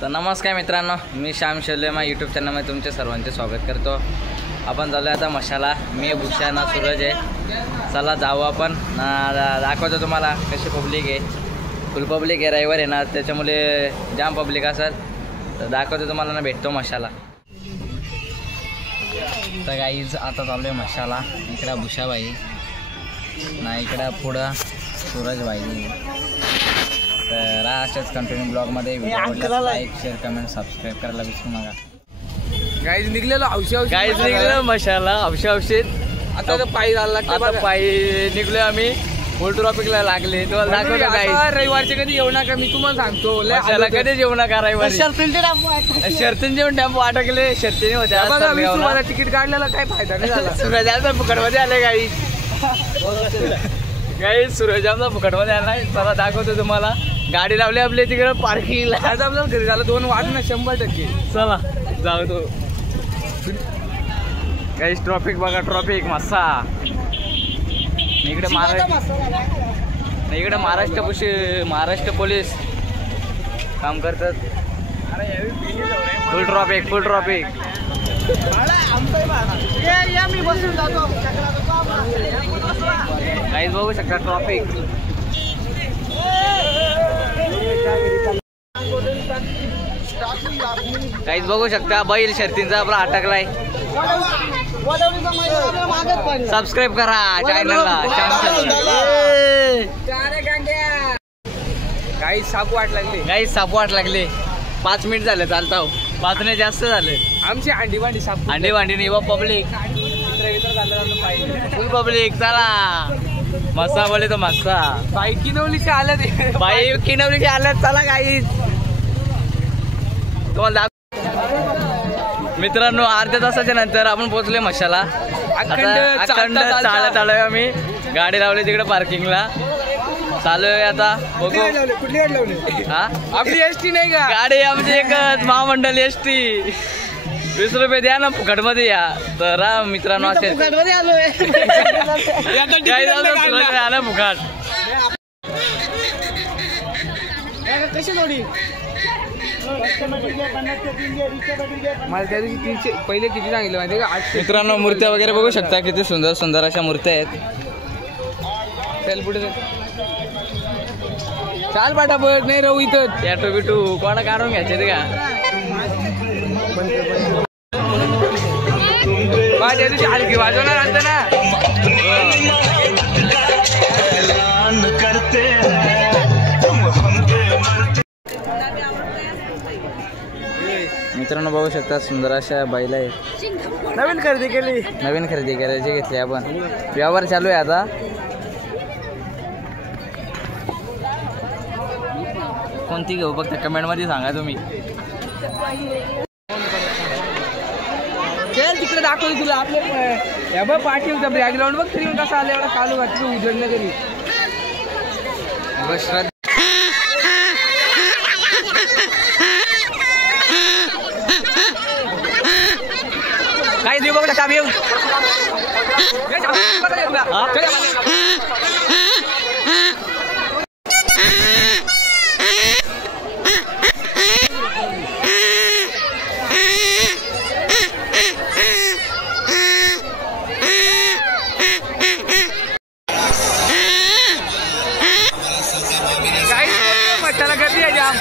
तर नमस्कार मित्रांनो, मी श्याम शेल्ले माझ्या यूट्यूब चॅनलमध्ये तुमचे सर्वांचे स्वागत करतो। आपण चालू आता मशाला, मी भूषण ना सूरज आहे। चला जाऊ आपण, दाखवतो तुम्हाला कशी पब्लिक आहे। फुल पब्लिक आहे, रविवार आहे ना, त्याच्यामुळे जाम पब्लिक असेल। तर दाखवतो तुम्हाला ना, भेटतो मशाला। तर गाईज आता चालू आहे मशाला। इकडं भूषाबाई ना, इकडं पुढं सूरजबाई। तर अशाच कंटिन्यू ब्लॉगमध्ये video like share comment subscribe करायला विसरू नका। गाईज निघलेलो औषध, गाईज निघलेलो मशाला औषध। आता पायी झाला, आता पायी निघलो आम्ही। फुल ट्रॉफिकला लागले, तुम्हाला दाखवतो गाईज। रविवारचे कधी येऊ नका, मी तुम्हाला सांगतो। मशाला कधीच येऊ नका रविवारी। शर्तीन जेवण टेम्पो अटकले, शर्तीने होत्या। तिकीट काढलेला काय फायदा नाही झाला। सूरजाचा फुकटमध्ये आले गाईज। गाईज सूरजाचा फुकटमध्ये आलाय। चला दाखवतो तुम्हाला। गाडी लावली आपली तिकडे पार्किंगला। आज आपल्याला घरी झालं 2 वाजणं 100%। चला जाऊ तो गाईज। ट्रॉफिक बघा, ट्रॉफिक मस्सा। इकडे महाराष्ट्र पोलीस काम करतात। Full traffic, full traffic. Guys बघू शकता ट्रॉफिक। काहीच बघू शकता, बैल शर्तींचा आपला अटकलाय। सबस्क्राईब करा चॅनलला। काही सापवाट लागली, काही सापवाट लागले। 5 मिनिट झाले चालता, 5 नाही जास्त झाले। आमची अंडी वांडी साप, अंडी वांडी नाही बा। पब्लिक फुल पब्लिक। चला मस्सा बोले तो मस्सा। बाई किनवलीचे आल्यात, बाई किनवलीचे आल्यात। चला काही तुम्हाला मित्रांनो, अर्ध्या तासाच्या नंतर आपण पोहोचले मशाला। अखंड चालत आलोय आम्ही। गाडी लावली तिकडे पार्किंगला, चालू आहे आता। बघू कुठली गाडी लावली? हा, आपली एसटी नाही का? गाडी आमची एकच, महामंडळ एसटी। 20 रुपये द्या ना, फुकट मध्ये या। तर मित्रांनो असेल फुकट मध्ये आलोय। आलं फुकट। कशी जोडी? मला त्या दिवशी 300 पहिले किती सांगितलं माहिती का? 800। मित्रांनो मूर्त्या वगैरे बघू शकता, किती सुंदर सुंदर अशा मूर्त्या आहेत। चल पुढे चाल, पाठापट नाही राहू इथं। टॅटू बिटू कोणा काढून घ्यायचे ते का? माझ्या दिवशी हलकी वाजवणार आणतं ना। मित्रांनो बघू शकता, सुंदर अशा बैल आहेत। नवीन खरेदी केली, नवीन खरेदी करायची घेतली आपण। व्यवहार चालू आहे आता। कोणती घेऊ फक्त कमेंट मध्ये सांगा तुम्ही। चल तिकडे दाखवतो तुला आपले बघ पाटीलचा बॅकग्राऊंड बघ तरी कसा आला, एवढा कालू घातलं उजळलं तरी। काही देऊ बघ काम येऊ।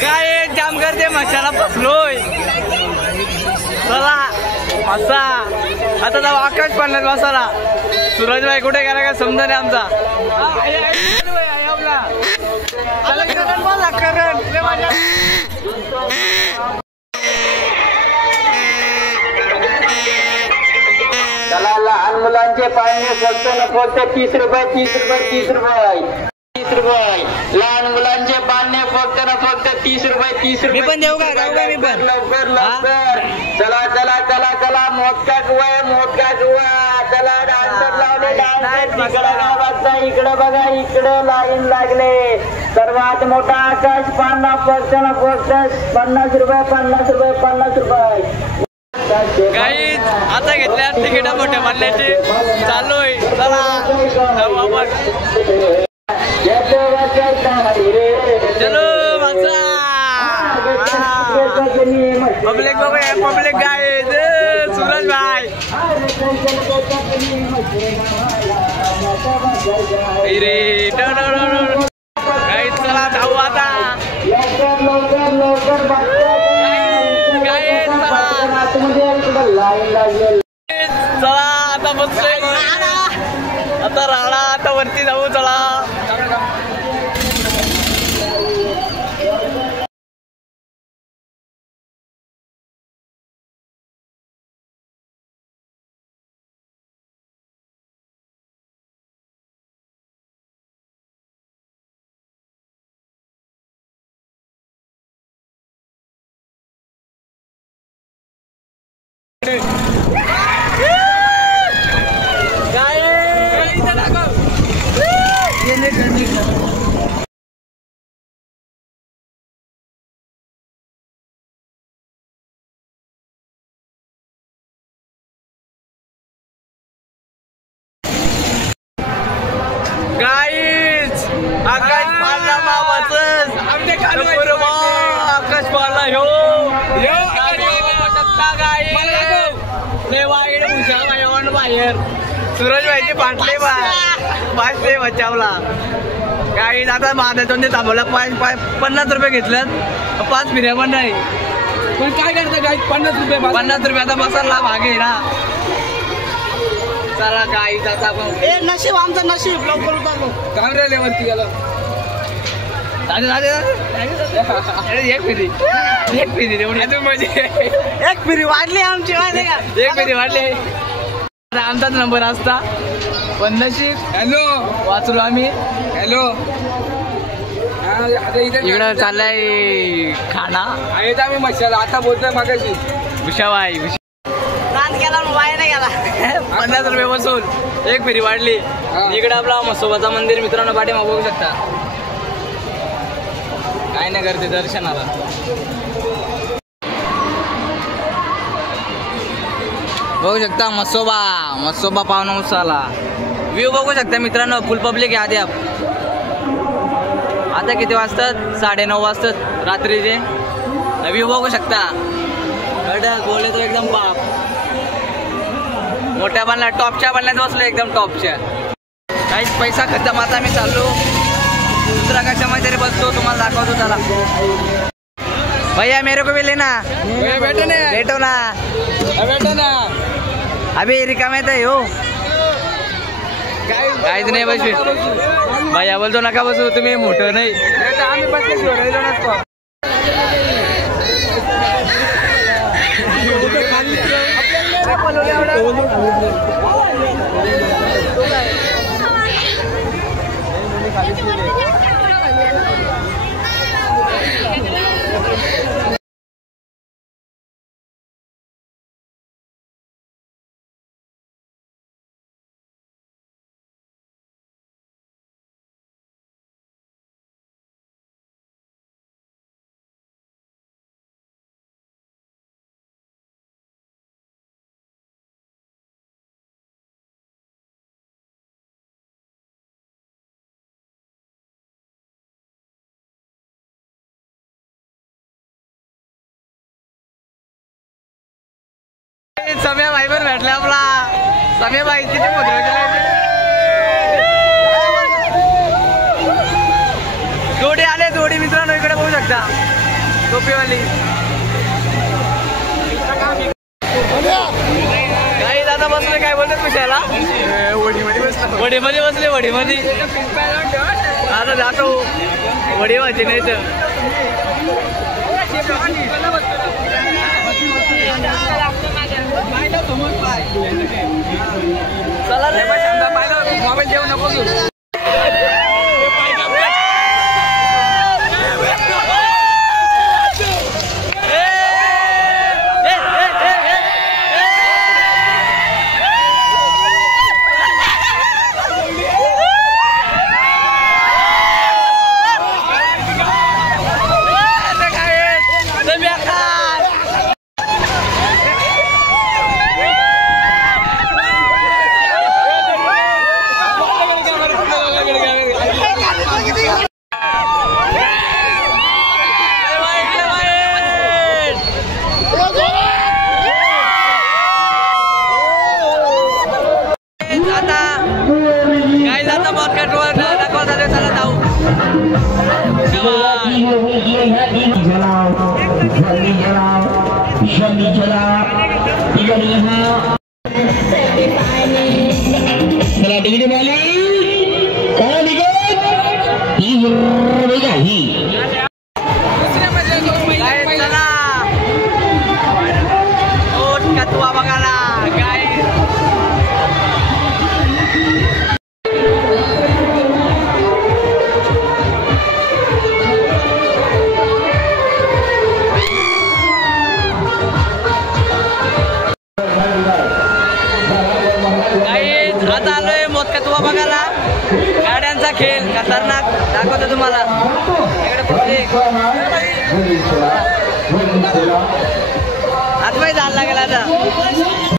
काय जाम करते मशाला फसलोय। चला मसा आता जाऊ आकाश पडला मसाला। सूरजबाई कुठे गेला काय समजा नाही आमचा। चला लहान मुलांचे पाळणे फक्त 30 रुपये 30 रुपये 30 रुपये 30 रुपये। लहान मुलांचे पाळणे फक्त 30 रुपये 30 रुपये। मी पण देऊ का? जाऊ का मी पण? लवकर लवकर चला चला चला चला। मोठा कुवा चला। डान्सर लावले, डान्सर इकडे बघा, इकडे लाईन लागले। सर्वात मोठा आकाश पाळणा फक्त 50 रुपये 50 रुपये 50 रुपये। काही आता घेतल्या तिकीट मोठ्या मारल्याचे चालू आहे। चला पब्लिक बघूया पब्लिक गाय सूरज भाई रे गाईत चला जाऊ आता चला आता बसलोय आता राणा आता वरती जाऊ चला गाईज आकाश पाळला मामाच आकाश पाळला ह्यो बाहेर सूरज भाईचे पाटले पाचशे बचावला काही आता महादाच्या थांबवला 50 रुपये घेतल्यात 5 फिर्या पण नाही पण काय करता गाई 50 रुपये आता बसायला भाग आहे ना चला गाई आता नशीब आमचं नशीब लवकर उतरलो कांगरेले वरती गेलो एक फिरी एवढी म्हणजे एक फिरी वाढली आमची माहिती का एक फिरी वाढली आमचाच नंबर असता पण नशीब हॅलो वाचलो आम्ही हॅलो इकडं चाललाय खाना आहेत आम्ही मशाला आता बोलतोय मागाशी भुशाबाई दात गेला बाहेर नाही गेला 50 रुपये बसून एक फेरी वाढली इकडे आपला मसोबाचा मंदिर मित्रांनो पाठीमाग बघू शकता काय नाही करते दर्शनाला बघू शकता मसोबा पावना उसाला व्ह्यू बघू शकता मित्रांनो फुल पब्लिक आहे आधी आता किती वाजतात 9:30 वाजतात रात्रीचे व्ह्यू बघू शकता गोले तो एकदम बाप मोठ्या बांधला टॉपच्या बांधल्यात बसलो एकदम टॉपच्या काहीच पैसा खर्च आता मी चाललो दुसरा कशामध्ये बसतो तुम्हाला दाखवतो त्याला भैया मेरे को भी लेना बैठो ना अभी रिकामे तर हो काहीच नाही बसू भैया बोलतो नका बसू तुम्ही मोठं नाही आम्ही बसले सम्या भाई पण भेटला आपला सम्या भाई किती जोडी आले जोडी मित्रांनो इकडे बघू शकता टोपीवाली काही दादा बसले काय बोलतात विषयाला वडीमध्ये बसले वडीमध्ये आता जातो वडी वाचे नाही तर चला रे मोबाईल देऊ नको जल्दी चला टिकट यहाँ चला टिकट वाली कहाँ टिकट 30 रुपये का ही चला ओट कतवा बघायला काय आता आलोय मोदकतवा बघायला गाड्यांचा खेळ खतरनाक दाखवतो तुम्हाला इकडे कुठले आतमध्ये जायला लागेल आता